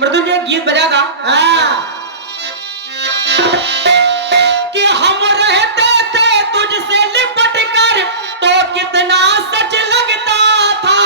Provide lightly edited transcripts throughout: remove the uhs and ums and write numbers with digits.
मृदुंजय गीत बजागा हाँ। कि हम रहते थे तुझसे लिपट कर तो कितना सच लगता था।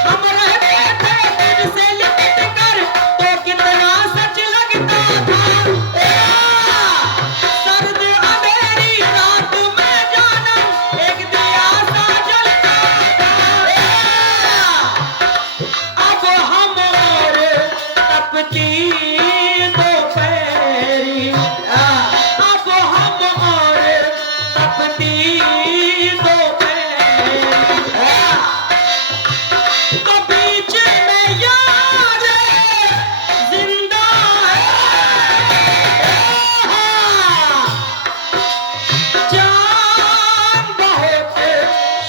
हम रहते थे तुझसे लिपट कर तो कितना सच लगता था। सर्द अंधेरी रात में जानम एक दिया सा जलता था। अब हम और तपती दोपहरी, अब हम और तपती दोपहरी, तो बीच में यार जिंदा है। जान बहुत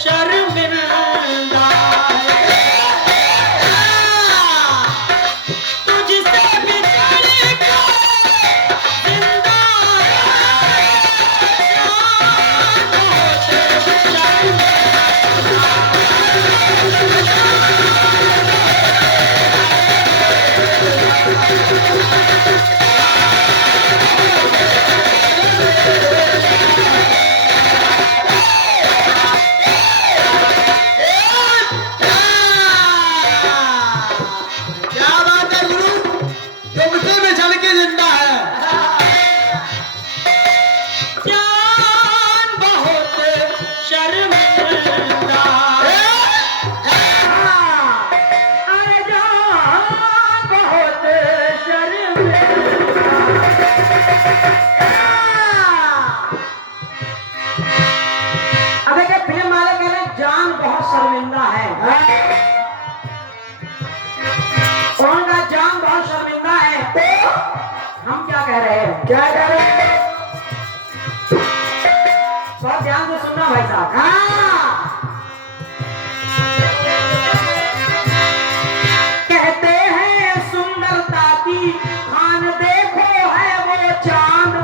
शर्मिंदा है। तुझसे बिछड़ कर जिंदा है। जान बहुत क्या बात है गुरु, तुमसे बिछड़ के जिंदा है। जान बहुत शर्मिंदा है। अरे जान बहुत शर्मिंदा। अब देखिए फिल्म वाले कह रहे हैं जान बहुत शर्मिंदा है। कौन का जान बहुत शर्मिंदा है? हम क्या कह रहे हैं? क्या कह रहे हैं? बहुत ध्यान से सुनना भाई साहब। कहते हैं सुंदरता की खान देखो है वो चांद।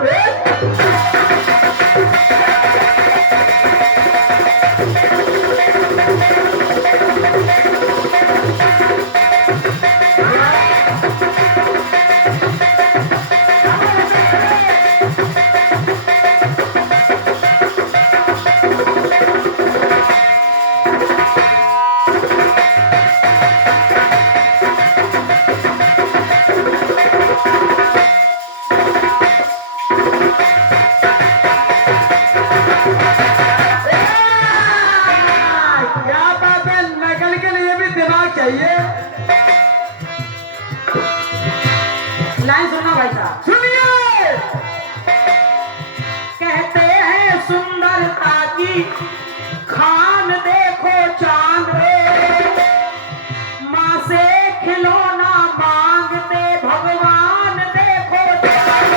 क्या बात है, नकल के लिए भी दिमाग चाहिए। लाइन सुनना भाई साहब। सुनिए, कहते हैं सुंदरता की खान देखो चांद। माँ से खिलौना मांगते भगवान देखो चांद।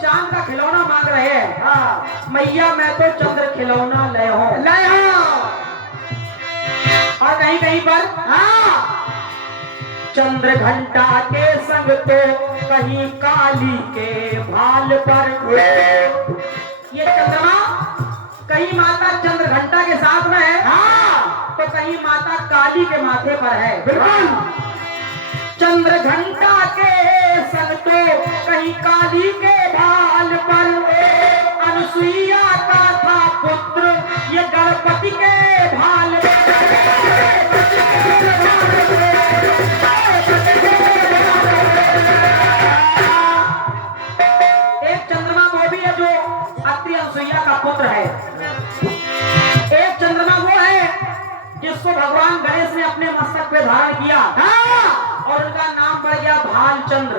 चांद का खिलौना मांग रहे हैं। हाँ, मैया मैं तो चंद्र खिलौना ले हो। ले आओ। और कहीं कहीं पर हाँ, चंद्र घंटा के संग तो कहीं काली के भाल पर। ये चंद्रमा कहीं माता चंद्र घंटा के साथ में है, हाँ, तो कहीं माता काली के माथे पर है। बिल्कुल। चंद्र घंटा के संग तो कहीं काली के भाल पर। अनुसुईया का था पुत्र ये गणपति के भाल पर। एक चंद्रमा वो भी है जो अत्रि अनुसुईया का पुत्र है। एक चंद्रमा वो है जिसको भगवान गणेश ने अपने मस्तक पे धारण किया। हाँ, और उनका नाम पड़ गया भालचंद्र।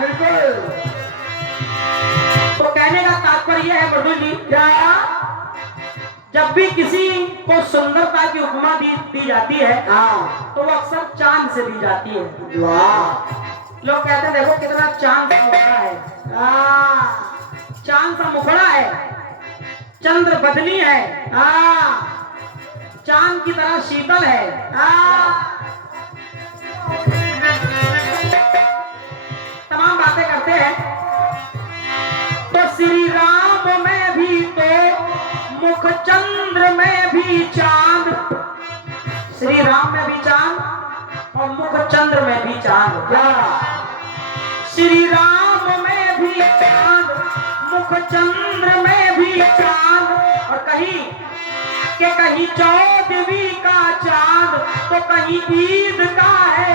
बिल्कुल। तो कहने का तात्पर्य है मृदुल जी, क्या? जब भी किसी को सुंदरता की उपमा दी जाती है हाँ तो वो अक्सर चांद से दी जाती है। वाह लोग कहते हैं देखो कितना चांद सा मुखड़ा है, चांद सा मुखड़ा है, चंद्र बदनी है, चांद की तरह शीतल है। तमाम बातें करते हैं। तो श्री राम में भी तो मुख चंद्र में भी चांद, श्री राम में भी चांद और मुख चंद्र में भी चांद। श्री राम में भी चांद, मुख चंद्र में भी चांद, और कहीं कि कहीं 14वीं का चांद तो कहीं ईद का है।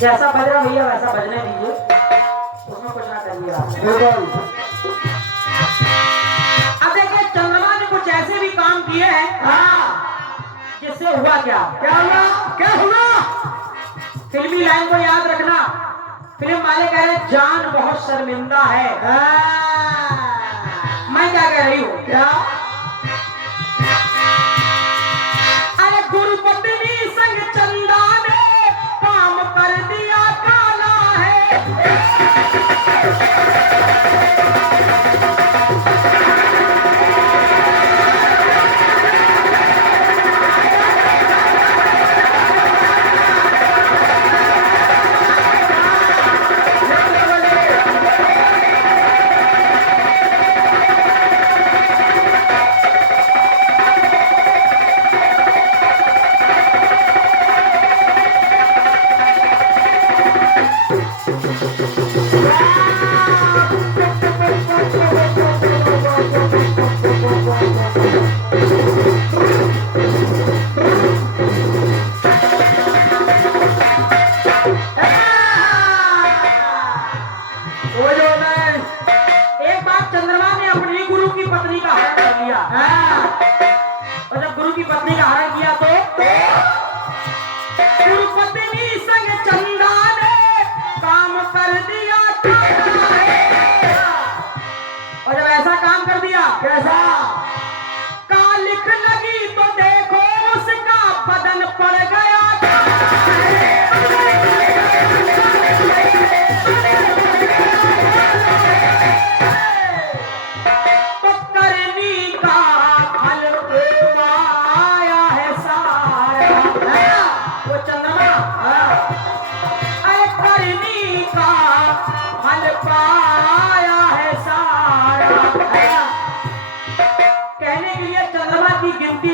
जैसा बज रहा भैया वैसा बजने दीजिए, उसमें कुछ ना करिएगा। बिल्कुल अब देखिए चंद्रमा ने कुछ ऐसे भी काम किए हैं जिससे हुआ क्या क्या हुआ क्या हुआ? फिल्मी लाइन को याद रखना। फिल्म वाले कह रहे जान बहुत शर्मिंदा है, मैं क्या कह रही हूँ? क्या? अरे गुरुपत्नी संग चंदा ने काम कर दिया काला है।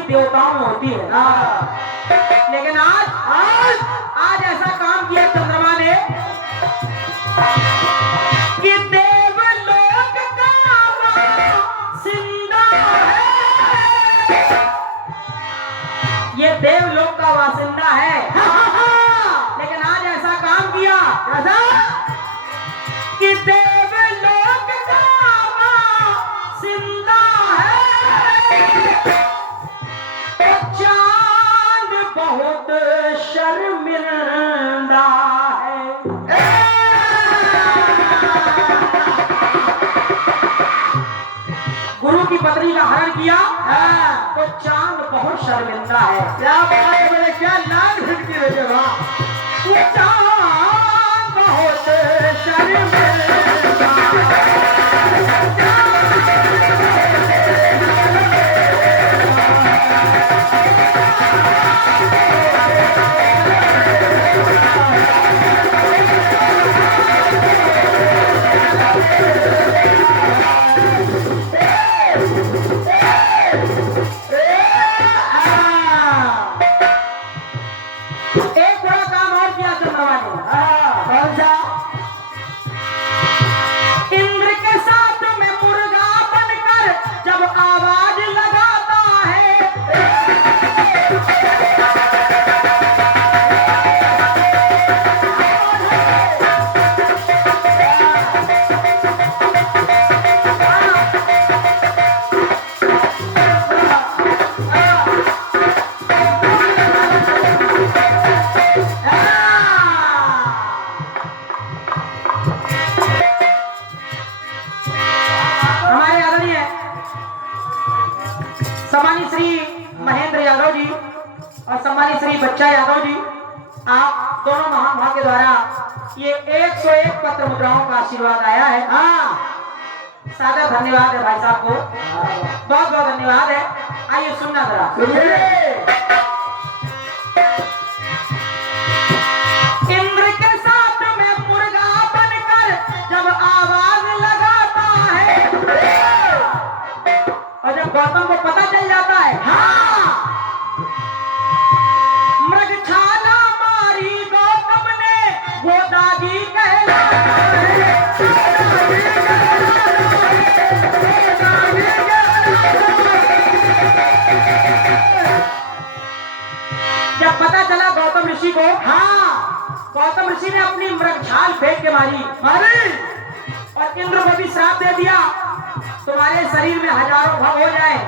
देवताओं में होती है, लेकिन आज ऐसा काम किया चंद्रमा ने कि देवलोक का वासिंदा है, ये देवलोक का वासिंदा है। लेकिन आज ऐसा काम किया कि देवलोक का वासिंदा है, चांद बहुत शर्मिंदा है। गुरु की पत्नी का हरण किया तो चांद बहुत शर्मिंदा है। क्या बात है मेरे, क्या लाल फिट की रही है वाह। ये चांद बहुत शर्मिंदा श्री बच्चा यादव जी, आप दोनों महानुभाव के द्वारा ये 101 पत्र मुद्राओं का आशीर्वाद आया है। हाँ, सादा धन्यवाद है भाई साहब को, बहुत बहुत धन्यवाद है। आइए सुनना जरा। इंद्र के साथ में मुर्गा बनकर जब आवाज लगाता है और जब गौतम को पता चल जाता है, हाँ, मृगछाला मारी गौतम ने वो दागी कहलाता है। जब पता चला गौतम ऋषि को, हाँ, गौतम ऋषि ने अपनी मृगछाल फेंक के मारी और इंद्र को भी श्राप दे दिया, तुम्हारे शरीर में हजारों भव हो जाए।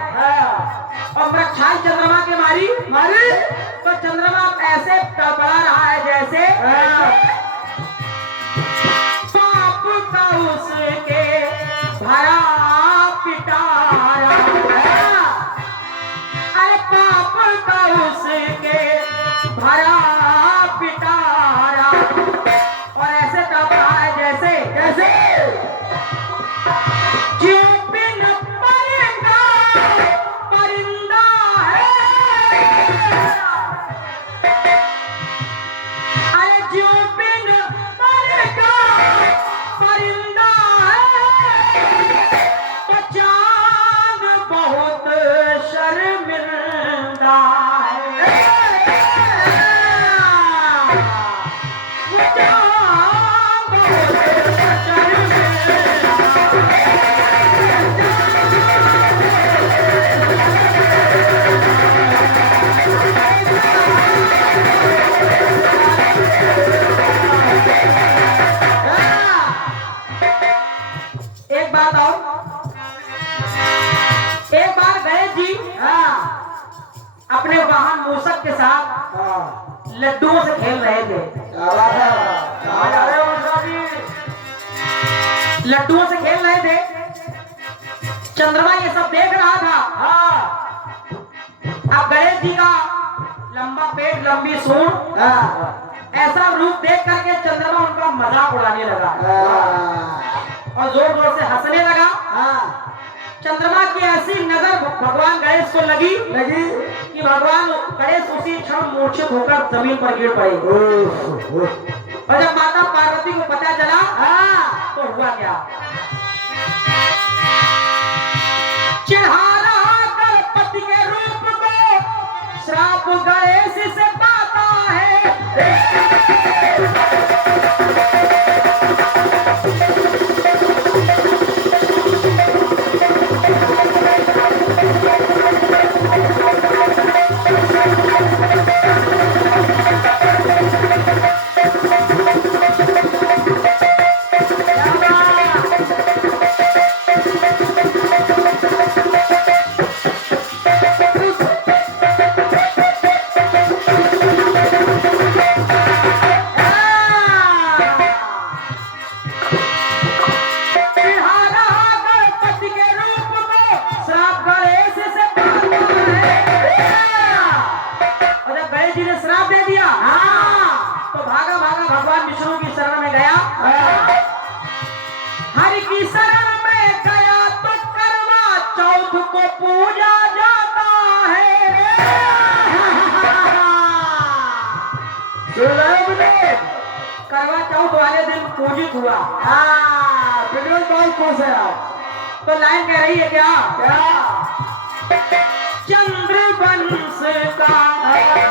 और मृगछाल चंद्रमा के मारी तो चंद्रमा ऐसे तड़पड़ा रहा है जैसे पाप का उसके भरा पिटारा। अरे पाप का उसके भरा पिटारा और ऐसे तड़प रहा है जैसे कैसे जीव बिन परिंदा परिंदा है। अरे जीव बिन परिंदा परिंदा है तो चांद बहुत शर्मिंदा है। वो चांद बहुत शर्मिंदा एक बात और, एक बार गणेश जी अपने वाहन मूषक के साथ लड्डुओं से खेल रहे थे। लड्डुओं से खेल रहे थे, चंद्रमा ये सब देख रहा था। अब गणेश जी का लंबा पेट लंबी सूंड ऐसा रूप देख करके चंद्रमा उनका मजाक उड़ाने लगा और जोर जोर से हंसने लगा। चंद्रमा की ऐसी नजर भगवान गणेश को लगी कि भगवान गणेश उसी क्षण मूर्छित होकर जमीन पर गिर पड़े। और जब माता पार्वती को पता चला तो हुआ क्या, चिढ़ा रहा गणपति के रूप को श्राप गणेश से पाता है। हरि की शरण में गया तो करवा चौथ को पूजा जाता है। करवा चौथ वाले दिन पूजित हुआ। बिल्कुल बहुत खुश है आप। तो लाइन कह रही है क्या, चंद्र वंश का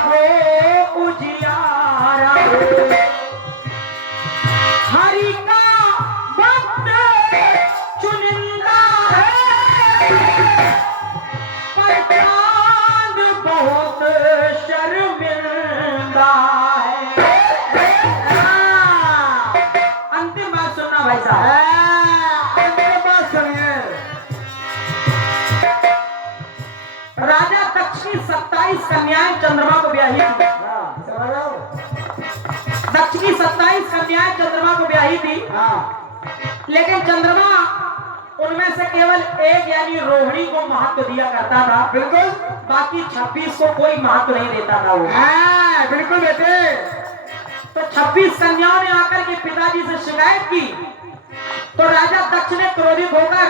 हो उजियारा हरि का भक्त चुनिंदा है पर चांद बहुत शर्मिंदा है। अंतिम बात सुनना भाई साहब, अंतिम बात सुनिए। राजा दक्ष की 27 कन्याएं चंद्रमा को ब्याही थी। दक्ष की 27 कन्याएं चंद्रमा को ब्याही थी, लेकिन चंद्रमा उनमें से केवल एक यानी रोहिणी को महत्व दिया करता था, बिल्कुल। बाकी 26 को कोई महत्व नहीं देता था वो। हाँ, बिल्कुल बेटे। तो 26 कन्याओं ने आकर के पिताजी से शिकायत की, तो राजा दक्ष ने क्रोधित होकर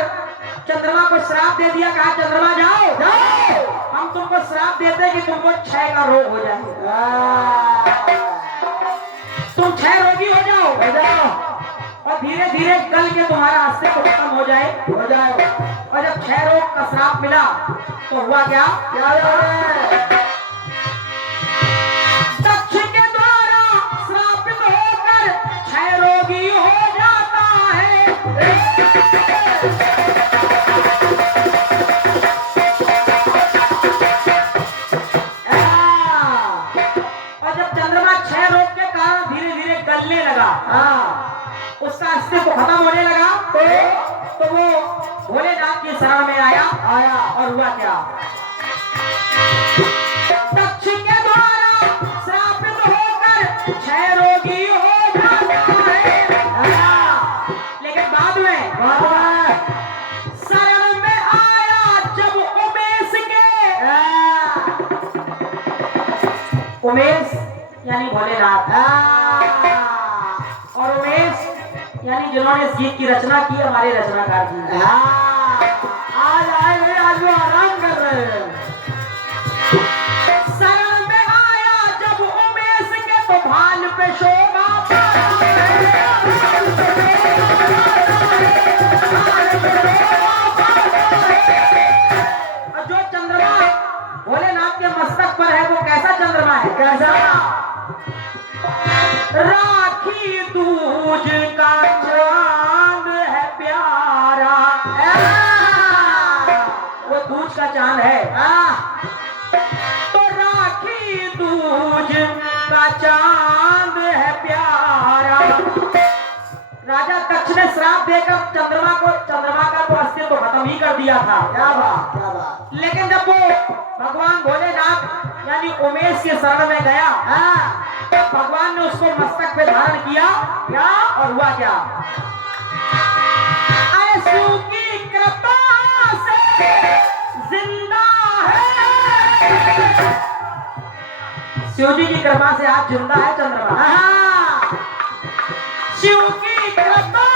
चंद्रमा को श्राप दे दिया। कहा चंद्रमा जाओ जाओ, हम तुमको श्राप देते कि तुमको क्षय का रोग हो जाए, तुम क्षय रोगी हो जाओ और धीरे धीरे गल के तुम्हारा अस्तित्व खत्म हो जाए। और जब क्षय रोग का श्राप मिला तो हुआ क्या? दक्ष के द्वारा श्रापित होकर क्षय रोगी हो जाता है। और जब चंद्रमा क्षय रोग के कारण धीरे धीरे गलने लगा, उसका अस्तित्व खत्म होने लगा, तो वो भोलेनाथ की शरण में आया। और हुआ क्या? दक्ष के द्वारा श्रापित होकर क्षय रोगी हो जाता है। लेकिन बाद में शरण में आया जब उमेश के, उमेश यानी भोलेनाथ, और उमेश यानी जिन्होंने इस गीत की रचना की, हमारे रचनाकार जी। आज आए हुए, आज वो आराम कर रहे हैं। शरण में आया जब उमेश के तो भाल पे शोभा पाता है। और जो चंद्रमा भोलेनाथ के मस्तक पर है वो कैसा चंद्रमा है? कैसा? राखी दूज का चांद है प्यारा, वो दूज का चांद है। तो राखी दूज का चांद है प्यारा। राजा दक्ष ने श्राप देकर चंद्रमा का तो अस्तित्व खत्म ही कर दिया था। क्या बात। लेकिन जब वो भगवान भोलेनाथ यानी उमेश के शरण में गया, तो भगवान ने उसको मस्तक पे धारण किया। क्या? और हुआ क्या? शिव की कृपा से जिंदा है, शिव जी की कृपा से आप जिंदा है चंद्रमा। शिव की कृपा